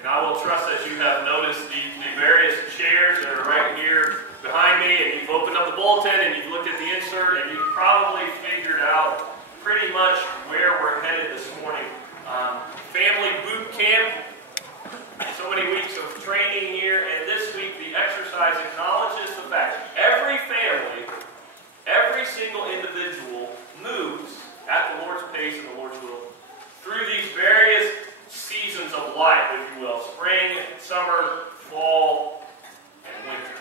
And I will trust that you have noticed the various chairs that are right here behind me, and you've opened up the bulletin, and you've looked at the insert, and you've probably figured out pretty much where we're headed this morning. Family boot camp, so many weeks of training here, and this week the exercise acknowledges the fact every family, every single individual moves at the Lord's pace and the Lord's will through these various seasons of life, if you will, spring, summer, fall, and winter.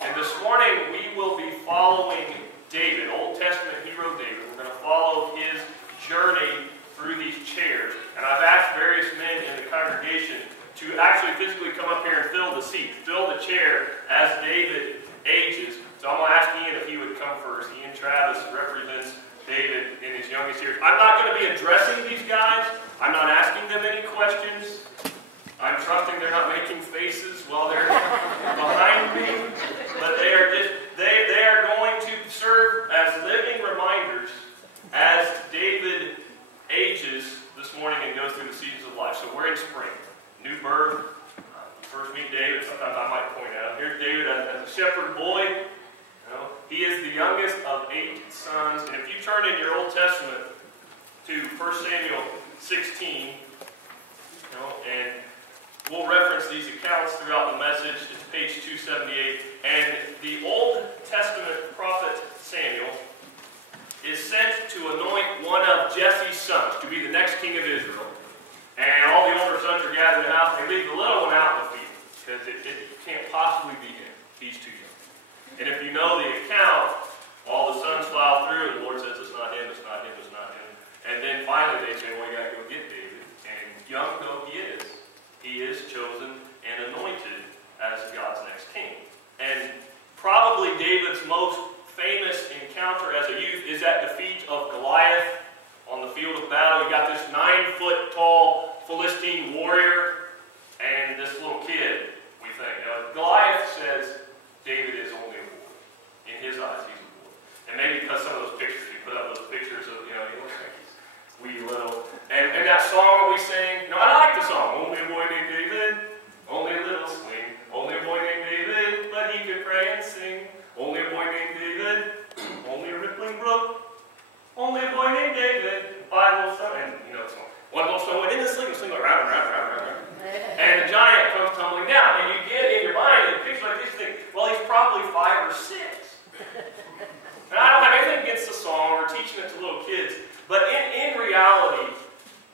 And this morning we will be following David, Old Testament hero David. We're going to follow his journey through these chairs. And I've asked various men in the congregation to actually physically come up here and fill the seat, fill the chair as David ages. So I'm going to ask Ian if he would come first. Ian Travis represents David in his youngest years. I'm not going to be addressing these guys. I'm not asking them any questions. I'm trusting they're not making faces while they're behind me. But they are going to serve as living reminders as David ages this morning and goes through the seasons of life. So we're in spring. New birth. You first meet David. Sometimes I might point out. Here's David as a shepherd boy. He is the youngest of 8 sons. And if you turn in your Old Testament to 1 Samuel 16, and we'll reference these accounts throughout the message. It's page 278. And the Old Testament prophet Samuel is sent to anoint one of Jesse's sons to be the next king of Israel. And all the older sons are gathered in the house. They leave the little one out in the field because it can't possibly be him. He's too young. And if you know the account, all the sons file through, and the Lord says, it's not him, it's not him, it's not him. And then finally they say, well, you got to go get David. And young though he is chosen and anointed as God's next king. And probably David's most famous encounter as a youth is that defeat of Goliath on the field of battle. You got this 9-foot-tall Philistine warrior and this little kid, we think. Goliath says David is only a boy. In his eyes, he's a boy. And maybe because some of those pictures, he put up those pictures of, he looks like he's wee little. And that song that we sing, I like the song. Only a boy named David, only a little swing. Only a boy named David, but he could pray and sing. Only a boy named David, only a rippling brook. Only a boy named David, 5 little stones. And the song. One little stone went in the sling, the sling went round, round, round, round, round. And the giant comes tumbling down. And you get in your mind, a picture like this, you think, well, he's probably 5 or 6. And I don't have anything against the song or teaching it to little kids. But in reality,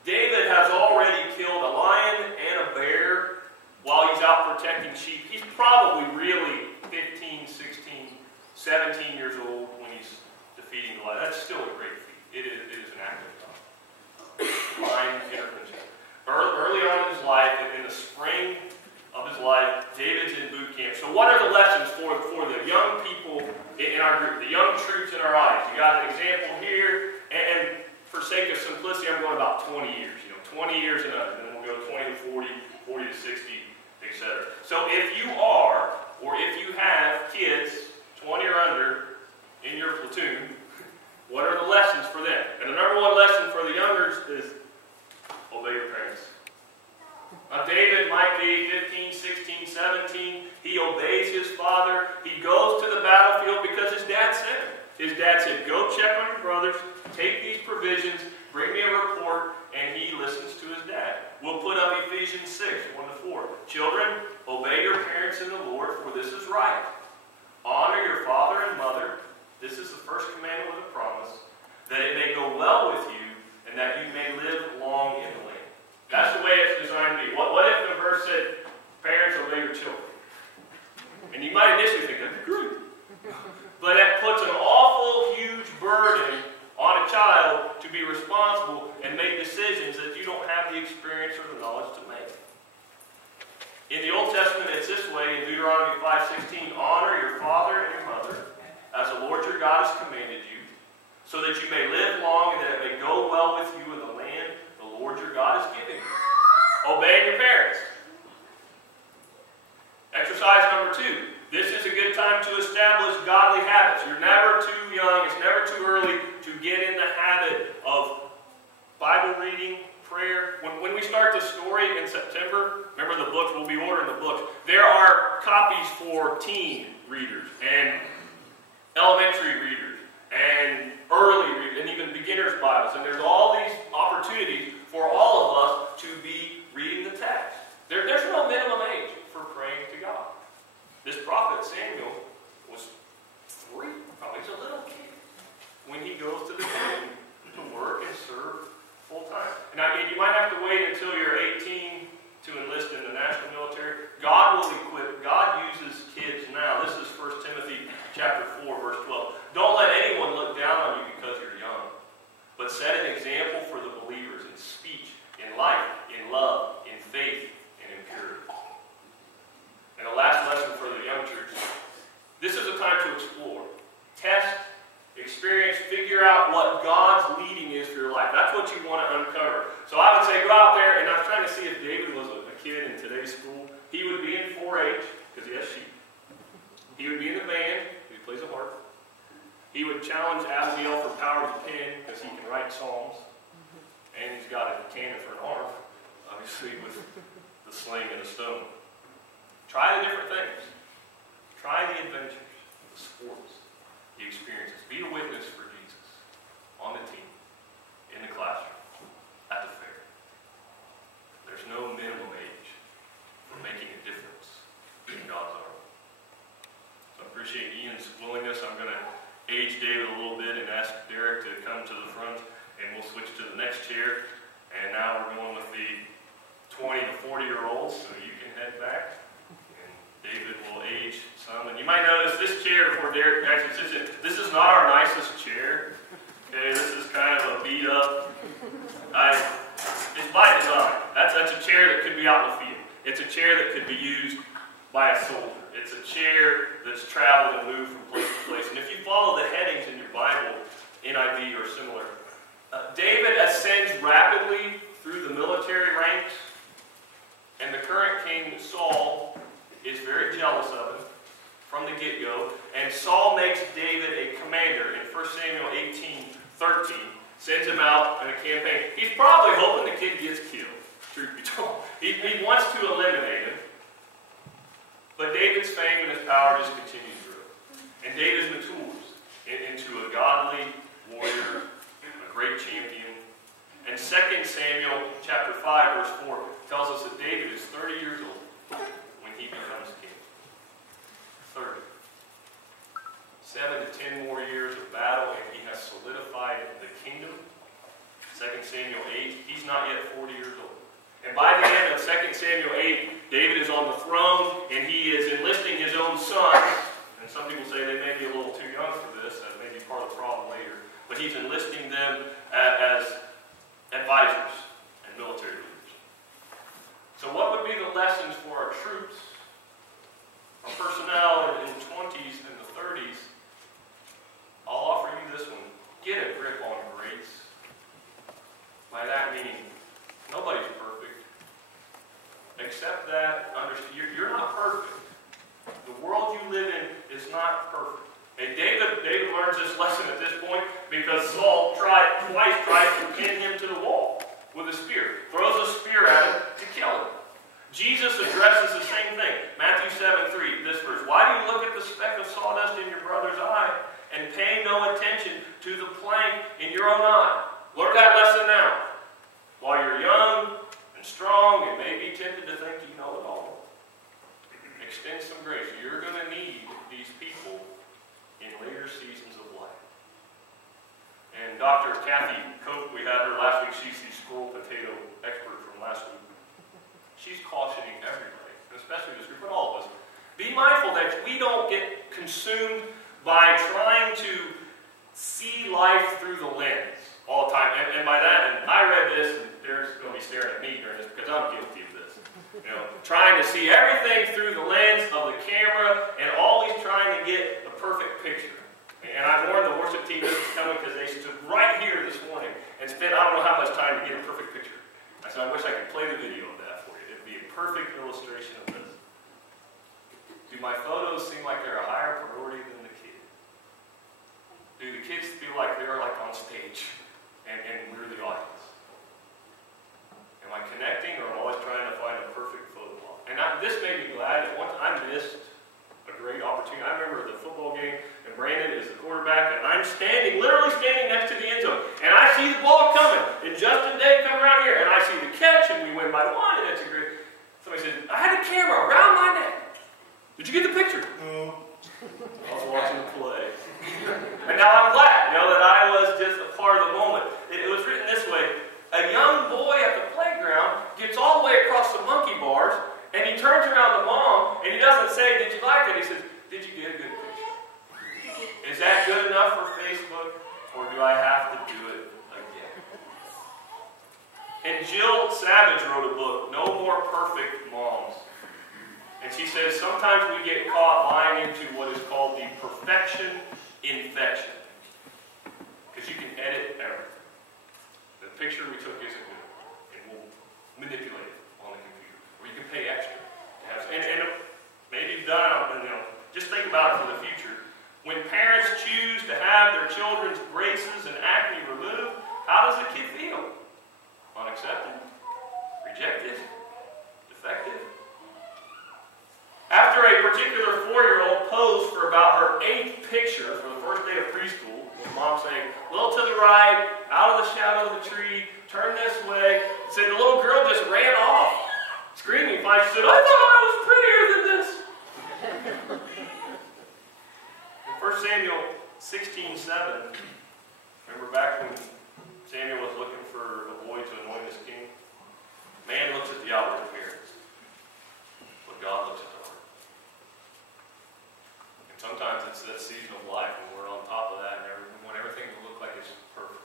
David has already killed a lion and a bear while he's out protecting sheep. He's probably really 15, 16, 17 years old when he's defeating Goliath. That's still a great feat. It is an act of God. Divine intervention. Early on in his life, in the spring of his life, David's in boot camp. So what are the lessons for the young people in our group, the young troops in our lives? You got an example here, and for sake of simplicity, I'm going about 20 years. 20 years and under, and then we'll go 20 to 40, 40 to 60, etc. So if you are, or if you have kids 20 or under in your platoon, what are the lessons for them? And the number one lesson for the youngers is obey your parents. Now David might be 15, 16, 17. He obeys his father. He goes to the battlefield because his dad said it. His dad said, go check on your brothers, take these provisions, bring me a report, and he listens to his dad. We'll put up Ephesians 6, 1 to 4. Children, obey your parents in the Lord, for this is right. Honor your father and mother. This is the first commandment with a promise, that it may go well with you, and that you may live long in the land. That's the way it's designed to be. What if the verse said, parents, obey your children? And you might initially think, that's good. But that puts an awful huge burden on a child to be responsible and make decisions that you don't have the experience or the knowledge to make. In the Old Testament, it's this way. In Deuteronomy 5:16, honor your father and your mother, as the Lord your God has commanded you, so that you may live long and that it may go well with you in the land the Lord your God is giving you. Obeying your parents. Exercise number 2. This is a good time to establish godly habits. You're never too young, it's never too early to get in the habit of Bible reading, prayer. When we start the story in September, remember the books, we'll be ordering the books. There are copies for teen readers and elementary readers and early readers and even beginner's Bibles. And there's all these opportunities for all of us to be reading the text. There's no minimum age for praying to God. This prophet Samuel was 3, probably he's a little kid, when he goes to the king to work and serve full time. Now, you might have to wait until you're 18 to enlist in the national military. God will equip. God uses kids now. This is 1 Timothy chapter 4, verse 12. Don't let anyone look down on you because you're young, but set an example for the believers in speech, in life, in love, in faith, and in purity. And the last lesson for the young church, this is a time to explore, test, experience, figure out what God's leading is for your life. That's what you want to uncover. So I would say go out there, and I was trying to see if David was a kid in today's school. He would be in 4-H, because he has sheep. He would be in the band, because he plays a harp. He would challenge Abigail for power of the pen, because he can write psalms. And he's got a cannon for an arm, obviously with the sling and the stone. Try the different things. Try the adventures, the sports, the experiences. Be a witness for Jesus on the team, in the classroom, at the fair. There's no minimum age for making a difference in God's army. So I appreciate Ian's willingness. I'm going to age David a little bit and ask Derek to come to the front, and we'll switch to the next chair. And now we're going with the 20 to 40-year-olds, so you can head back. David will age some. And you might notice this chair, before Derek actually sits in, this is not our nicest chair. Okay, this is kind of a beat up. It's by design. That's a chair that could be out in the field. It's a chair that could be used by a soldier. It's a chair that's traveled and moved from place to place. And if you follow the headings in your Bible, NIV or similar, David ascends rapidly through the military ranks, and the current king, Saul, is very jealous of him from the get-go, and Saul makes David a commander in 1 Samuel 18:13, sends him out in a campaign. He's probably hoping the kid gets killed, truth be told. He wants to eliminate him, but David's fame and his power just continues to grow. And David matures into a godly warrior, a great champion. And 2 Samuel chapter 5, verse 4 tells us that David is 30 years old when he becomes king. 30. 7 to 10 more years of battle, and he has solidified the kingdom. 2 Samuel 8, he's not yet 40 years old. And by the end of 2 Samuel 8, David is on the throne, and he is enlisting his own sons. And some people say they may be a little too young for this. That may be part of the problem later. But he's enlisting them as advisors and military leaders. So what would be the lessons for our troops, our personnel in the 20s and the 30s? I'll offer you this one. Get a grip on grace. By that meaning, nobody's perfect. Accept that. Understand. You're not perfect. The world you live in is not perfect. And David learns this lesson at this point because Saul twice tries to pin him to the wall with a spear. Throws a spear at him to kill him. Jesus addresses the same thing. Matthew 7:3, this verse. Why do you look at the speck of sawdust in your brother's eye and pay no attention to the plank in your own eye? Learn that lesson now. While you're young and strong and may be tempted to think you know it all, extend some grace. You're going to need these people in later seasons of life. And Dr. Kathy Cope, we had her last week. She's the squirrel potato expert from last week. She's cautioning everybody, especially this group, but all of us. Be mindful that we don't get consumed by trying to see life through the lens all the time. And by that, and I read this, and Derek's going to be staring at me during this because I'm guilty of this. You know, trying to see everything through the lens of the camera and always trying to get a perfect picture. And I warned the worship team this is coming because they stood right here this morning and spent I don't know how much time to get a perfect picture. I said, I wish I could play the video of that for you. It'd be a perfect illustration of this. Do my photos seem like they're a higher priority than the kid? Do the kids feel like they're like on stage and we're the audience? Am I connecting, or am I And Jill Savage wrote a book, No More Perfect Moms. And she says sometimes we get caught buying into what is called the perfection infection. Because you can edit everything. The picture we took isn't good. And we'll manipulate it on the computer. Or you can pay extra. And maybe you've done it, just think about it for the future. When parents choose to have their children's braces and acne removed, how does the kid feel? Unaccepted? Rejected? Defective? After a particular 4-year-old posed for about her 8th picture for the first day of preschool, with mom saying, a little to the right, out of the shadow of the tree, turn this way, said the little girl just ran off, screaming. Finally, she said, I thought I was prettier than this. In 1 Samuel 16:7, remember back when Samuel was looking for a boy to anoint as king? Man looks at the outward appearance, but God looks at the heart. And sometimes it's that season of life when we're on top of that and when everything will look like it's perfect.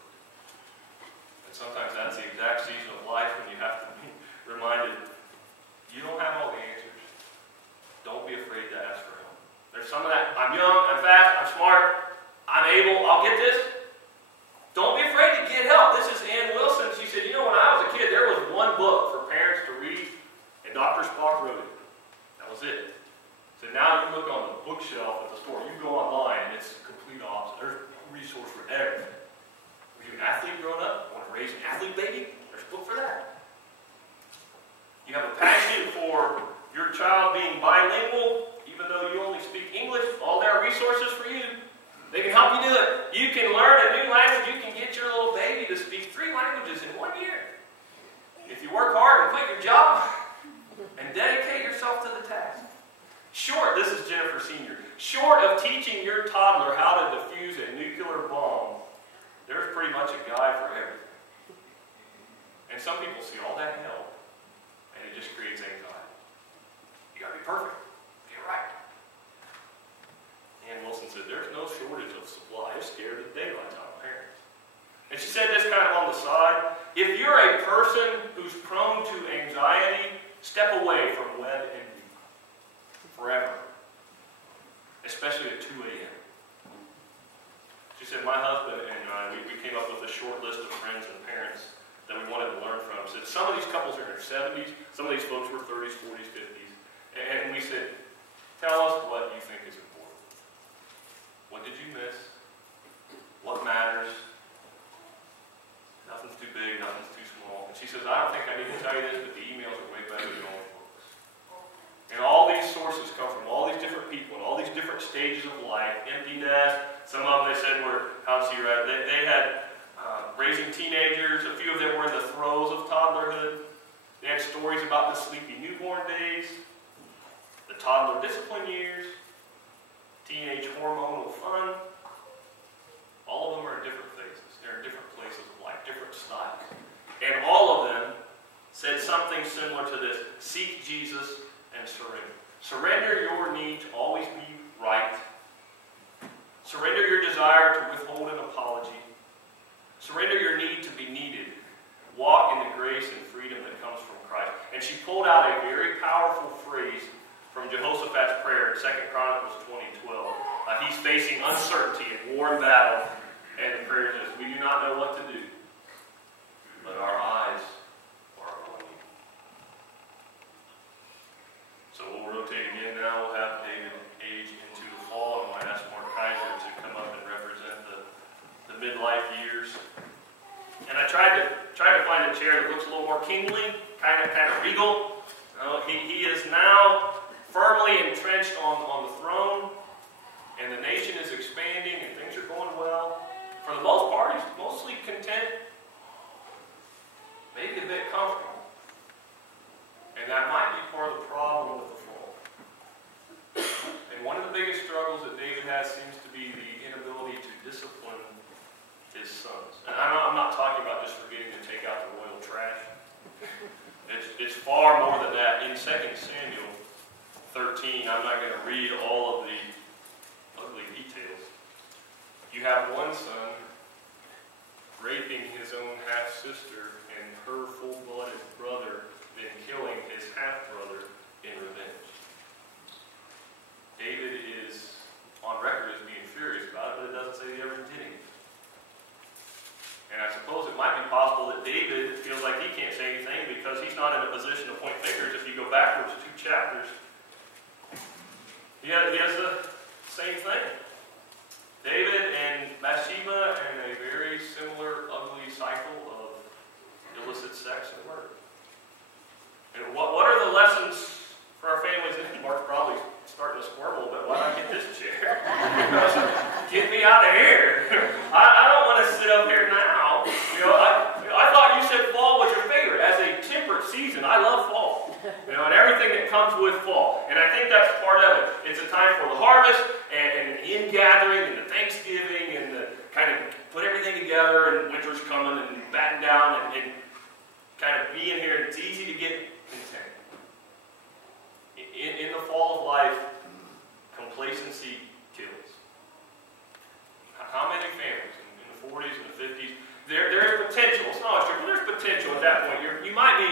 And sometimes that's the exact season of life when you have to be reminded, you don't have all the answers. Don't be afraid to ask for help. There's some of that, I'm young, I'm fast, I'm smart, I'm able, I'll get this. Don't be afraid to get help. This is Ann Wilson. She said, when I was a kid, there was one book for parents to read, and Dr. Spock wrote it. That was it. So now you look on the bookshelf at the store, you go online, and it's the complete opposite. There's a resource for everything. Were you an athlete growing up? Want to raise an athlete baby? There's a book for that. You have a passion for your child being bilingual, even though you only speak English, all there are resources for you. They can help you do it. You can learn a new language. You can get your little baby to speak 3 languages in 1 year. If you work hard and quit your job and dedicate yourself to the task. This is Jennifer Sr., short of teaching your toddler how to defuse a nuclear bomb, there's pretty much a guide for everything. And some people see all that help, and it just creates anxiety. You got to be perfect. Get it right. Ann Wilson said, there's no shortage of supply. It's scared the daylights out of parents. And she said this kind of on the side. If you're a person who's prone to anxiety, step away from web envy. Forever. Especially at 2 a.m. She said, my husband and I, we came up with a short list of friends and parents that we wanted to learn from. Said some of these couples are in their 70s, some of these folks were 30s, 40s, 50s. And we said, tell us what you think is important. What did you miss? What matters? Nothing's too big, nothing's too small. And she says, I don't think I need to tell you this, but the emails are way better than all the books. And all these sources come from all these different people, and all these different stages of life. Empty nest. Some of them, they said, were, how'd she write? They had raising teenagers. A few of them were in the throes of toddlerhood. They had stories about the sleepy newborn days, the toddler discipline years, teenage hormonal fun. All of them are in different phases. They're in different places of life, different styles. And all of them said something similar to this. Seek Jesus and surrender. Surrender your need to always be right. Surrender your desire to withhold an apology. Surrender your need to be needed. Walk in the grace and freedom that comes from Christ. And she pulled out a very powerful phrase from Jehoshaphat's prayer in 2 Chronicles 20:12. He's facing uncertainty and war and battle. And the prayer says, we do not know what to do, but our eyes are on you. So we'll rotate again now. We'll have David age into the fall, and we'll ask Mark Kaiser to come up and represent the midlife years. And I tried to find a chair that looks a little more kingly, kind of regal. He is now firmly entrenched on the throne, and the nation is expanding, and things are going well. For the most part, he's mostly content, maybe a bit comfortable. And that might be part of the problem with the fall. And one of the biggest struggles that David has seems to be the inability to discipline his sons. And I'm not talking about just forgetting to take out the royal trash. It's far more than that. In 2 Samuel 13, I'm not going to read all of the ugly details. You have one son raping his own half-sister and her full-blooded brother, then killing his half-brother in revenge. David is on record as being furious about it, but it doesn't say he ever did anything. And I suppose it might be possible that David feels like he can't say anything because he's not in a position to point fingers. If you go backwards 2 chapters, he has the same thing. David and Bathsheba and a very similar ugly cycle of illicit sex and murder. And what are the lessons for our families? Mark's probably starting to squirm a little bit. Why not get this chair? Get me out of here. I don't want to sit up here now. I thought you said fall was your favorite. As a temperate season, I love fall. And everything that comes with fall. And I think that's part of it. It's a time for the harvest and in-gathering and the Thanksgiving and the kind of put everything together, and winter's coming and batten down and kind of being here. It's easy to get content. In the fall of life, complacency kills. How many families in the 40s and the 50s, there's potential. It's not true, but there's potential at that point. You might be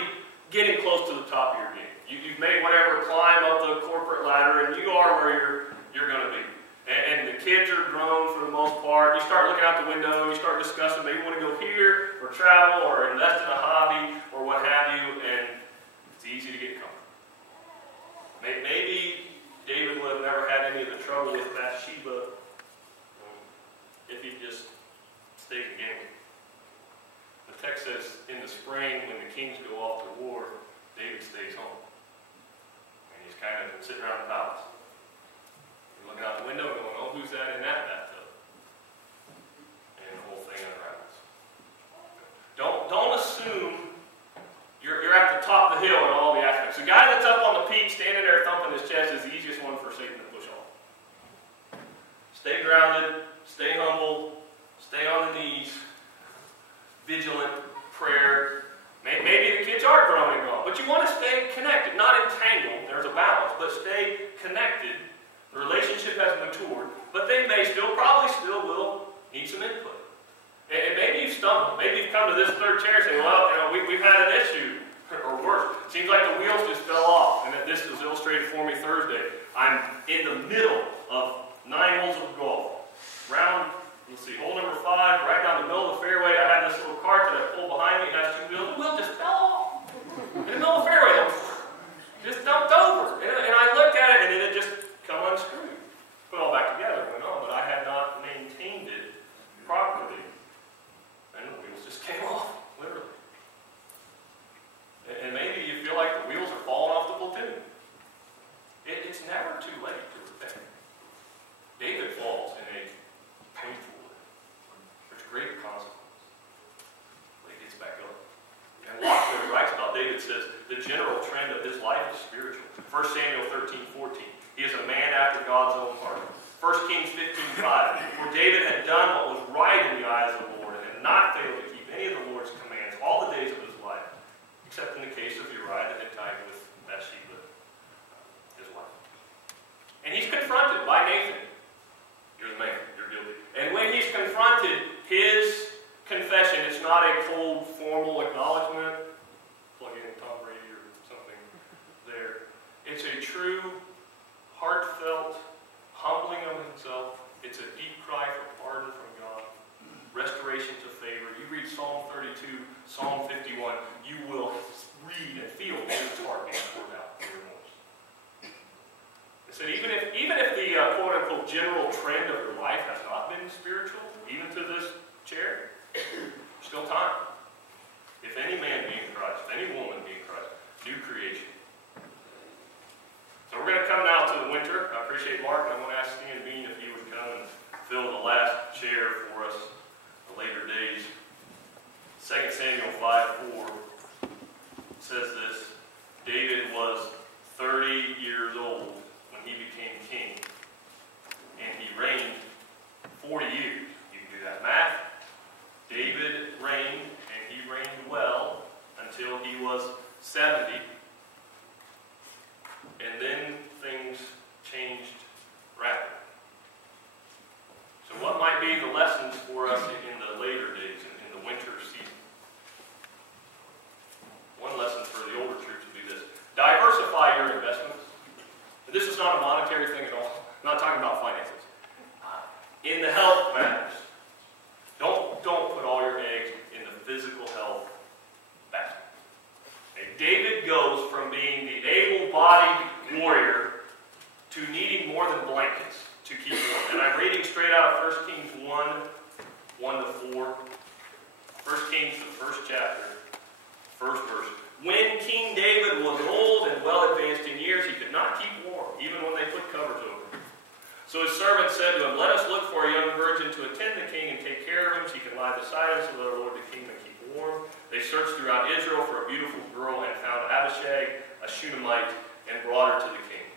getting close to the top of your game. You've made whatever climb up the corporate ladder, and you are where you're going to be. And the kids are grown for the most part. You start looking out the window, you start discussing maybe you want to go here, or travel, or invest in a hobby, or what have you, and it's easy to get comfortable. Maybe David would have never had any of the trouble with Bathsheba if he just stayed in game. The text says in the spring when the kings go off to war, David stays home. And he's kind of sitting around the palace. He's looking out the window and going, oh, who's that in that bathtub? And the whole thing unravels. Don't assume you're at the top of the hill in all the aspects. The guy that's up on the peak, standing there thumping his chest, is the easiest one for Satan to push off. Stay grounded, stay humble, stay on the knees, vigilant, prayer. Maybe the kids are growing and all, but you want to stay connected, not entangled. There's a balance, but stay connected. The relationship has matured, but they probably still will need some input. And maybe you've stumbled. Maybe you've come to this third chair and say, well, we've had an issue, or worse. Seems like the wheels just fell off. And this was illustrated for me Thursday. I'm in the middle of 9 holes of golf. Hole number 5, right down the middle of the fairway. I have this little cart that I pull behind me. It has 2 wheels. The wheel just fell off. In the middle of the fairway. Just dumped over. And I looked at it, and it had just come unscrewed. Put it all back together. Went on, but I had not maintained it properly. And the wheels just came off, literally. And maybe you feel like the wheels are falling off the platoon. It's never too late to repent. David falls in a painful way. There's great consequences. But he gets back up. And Locke writes about David says, the general trend of his life is spiritual. 1 Samuel 13:14. He is a man after God's own heart. 1 Kings 15:5. For David had done what was right in the eyes of the Lord, and had not failed to keep any of the Lord's commands all the days of his life, except in the case of Uriah the Hittite with Bathsheba, his wife. And he's confronted by Nathan. You're the man. You're guilty. And when he's confronted, his confession, it's not a cold, formal acknowledgement. Plug in Tom Brady or something there. It's a true, heartfelt, humbling of himself. It's a deep cry for pardon from God. Restoration to favor. You read Psalm 32, Psalm 51, you will read and feel David's heart being poured out for remorse. It said even if the quote-unquote general trend of your life has not been spiritual, even to this chair, there's still time. If any man be in Christ, if any woman be in Christ, new creation. So we're going to come now to the winter. I appreciate Mark, and I'm going to ask Stan Bean if he would come and fill the last chair for us, the later days. 2 Samuel 5:4 says this, David was 30 years old when he became king, and he reigned 40 years. You can do that math. David reigned, and he reigned well until he was 70. And then things changed rapidly. So what might be the lessons for us in the later days, in the winter? being the able-bodied warrior to needing more than blankets to keep warm. And I'm reading straight out of 1 Kings 1:1-4. 1 Kings, the first chapter, first verse. When King David was old and well advanced in years, he could not keep warm, even when they put covers over him. So his servant said to him, let us look for a young virgin to attend the king and take care of him. She can lie beside him so that our Lord the king may keep warm. They searched throughout Israel for a beautiful girl and found Abishag, a Shunammite, and brought her to the king.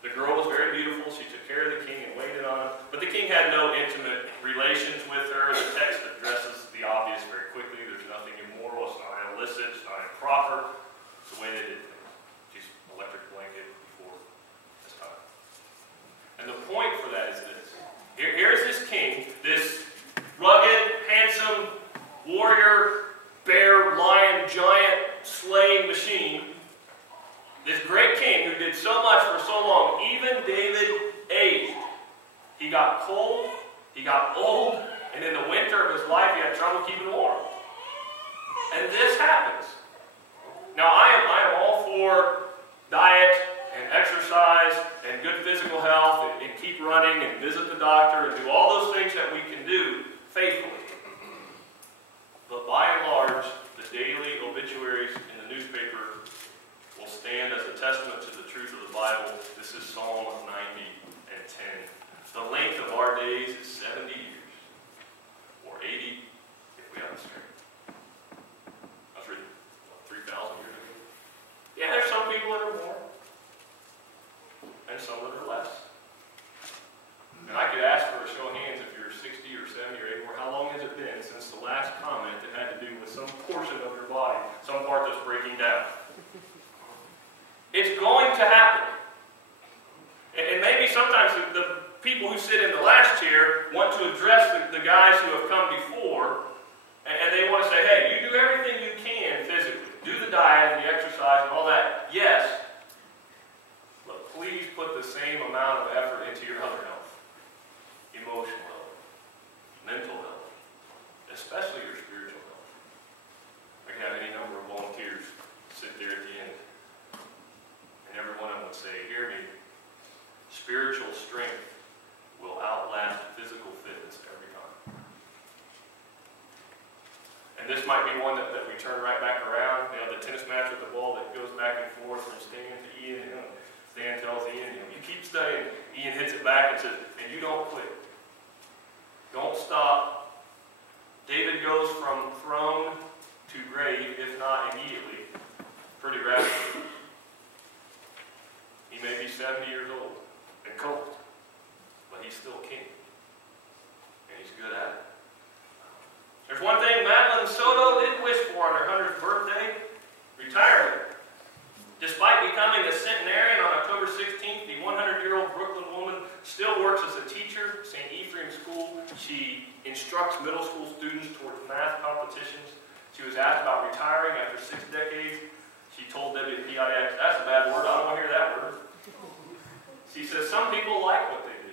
The girl was very beautiful. She took care of the king and waited on him. But the king had no intimate relations with her. The text addresses the obvious very quickly. There's nothing immoral. It's not illicit. It's not improper. It's the way they did things. She's an electric blanket before this time. And the point for that is this. Here's this king, this rugged, handsome, warrior, bear, lion, giant, slaying machine. This great king who did so much for so long, even David aged. He got cold, he got old, and in the winter of his life he had trouble keeping warm. And this happens. Now I am all for diet and exercise and good physical health and keep running and visit the doctor and do all those things that we can do faithfully. But by and large, the daily obituaries in the newspaper will stand as a testament to the truth of the Bible. This is Psalm 90 and 10. The length of our days is 70 years, or 80 if we have it straight. I was reading, 3,000 years ago? Yeah, there's some people that are more, and some that are less. And I could ask for a show of hands if you're 60 or 70 or 80 more. How long has it been since the last comment that had to do with some portion of your body, some part that's breaking down? It's going to happen. And maybe sometimes the people who sit in the last chair want to address the guys who have come before, and they want to say, hey, you do everything you can physically. Do the diet, the exercise, and all that. Yes. But please put the same amount of effort into your other health. Emotional health. Mental health. Especially your spiritual health. I could have any number of volunteers sit there at the end. And every one of them would say, hear me, spiritual strength will outlast physical fitness every time. And this might be one that we turn right back around. You know, the tennis match with the ball that goes back and forth from Stan to Ian. You know, Stan tells Ian, you keep studying. Ian hits it back and says, and you don't quit. Don't stop. David goes from throne to grave, if not immediately, pretty rapidly. He may be 70 years old and cold, but he's still king. And he's good at it. There's one thing Madeline Soto did wish for on her 100th birthday: retirement. Despite becoming a centenarian on October 16th, the 100-year-old Brooklyn woman still works as a teacher at St. Ephraim School. She instructs middle school students towards math competitions. She was asked about retiring after 6 decades. She told WPIX, that's a bad word, I don't want to hear that word. She says, some people like what they do.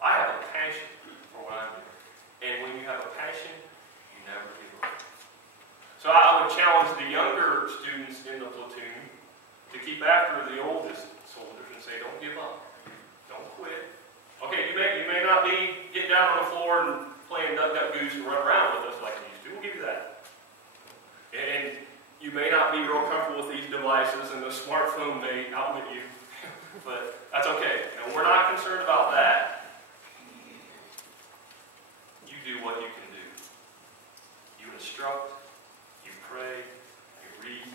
I have a passion for what I do. And when you have a passion, you never give up. So I would challenge the younger students in the platoon to keep after the oldest soldiers and say, don't give up. Don't quit. Okay, you may not be getting down on the floor and playing duck, duck, goose and run around with us like you used to. We'll give you that. And you may not be real comfortable with these devices, and the smartphone may outwit you. But that's okay. And we're not concerned about that. You do what you can do. You instruct, you pray, you read,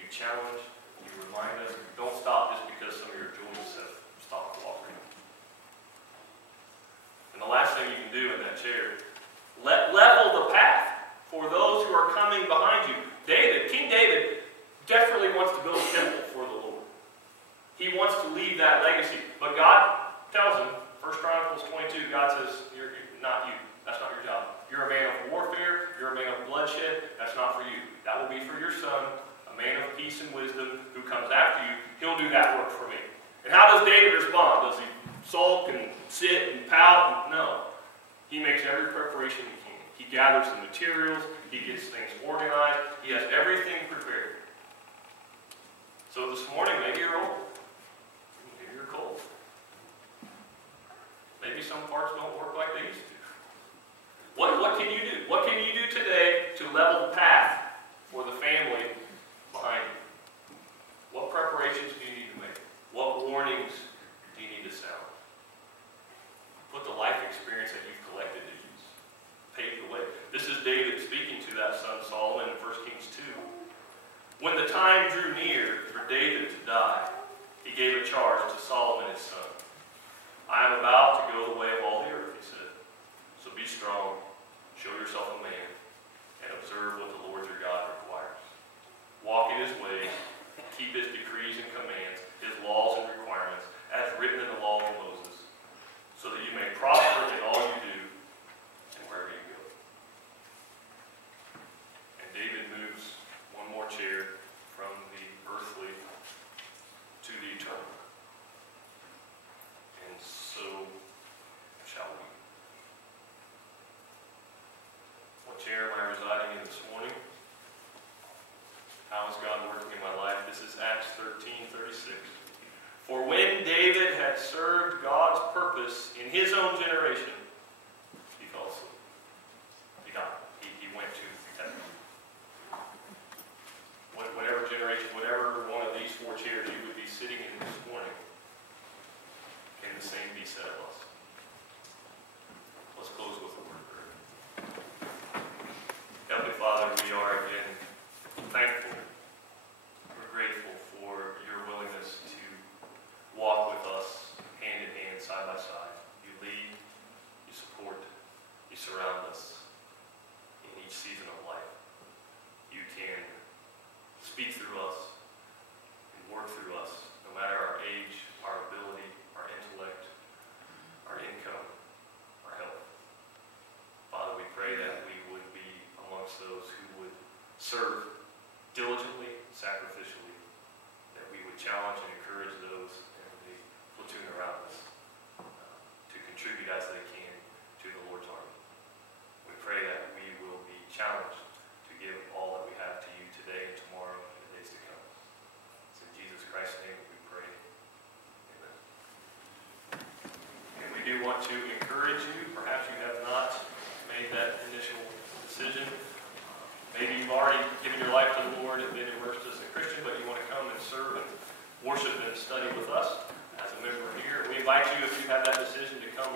you challenge, you remind us. Don't stop just because some of your joints have stopped cooperating. And the last thing you can do in that chair, level the path for those who are coming behind you. King David desperately wants to build a temple for the Lord. He wants to leave that legacy. But God tells him, 1 Chronicles 22, God says, you're not you. That's not your job. You're a man of warfare. You're a man of bloodshed. That's not for you. That will be for your son, a man of peace and wisdom who comes after you. He'll do that work for me. And how does David respond? Does he sulk and sit and pout? No. He makes every preparation he can. He gathers the materials. He gets things organized. He has everything prepared. So this morning, maybe you're old. Maybe you're cold. Maybe some parts don't work like they used to. What can you do? What can you do today to level the path for the family behind you? What preparations do you need to make? What warnings do you need to sound? Put the life experience that you've collected to use. Pave the way. This is David speaking to that son Solomon in 1 Kings 2. When the time drew near for David to die, he gave a charge to Solomon his son. I am about to go the way of all the earth, he said. So be strong, show yourself a man, and observe what the Lord your God requires. Walk in his ways, keep his decrees and commands, his laws and requirements, as written in the law of Moses, so that you may prosper in all you do and wherever you go. And David moves one more chair from the earthly to the eternal. And so shall we. What chair am I residing in this morning? How is God working in my life? This is Acts 13:36. For when David had served God's purpose in his own generation, he fell asleep. He died. He went to heaven. Whatever generation, whatever one of these four chairs you would be sitting in this morning, can the same be said of us? Let's close with a word of prayer. Heavenly Father, we are again thankful. We're grateful for your willingness to walk with us hand in hand, side by side. You lead, you support, you surround us in each season of life. You can speak through us and work through us, no matter our age, our ability, our intellect, our income, our health. Father, we pray that we would be amongst those who would serve diligently, sacrificially, that we would challenge and encourage those in the platoon around us to contribute as they can to the Lord's army. We pray that we will be challenged to give all that we have to you today and tomorrow and the days to come. It's in Jesus Christ's name we pray. Amen. And we do want to encourage you. Perhaps you have not made that initial decision. Maybe you've already given your life to the Lord and been immersed as a Christian, but you want to come and serve and worship and study with us as a member here. We invite you, if you have that decision, to come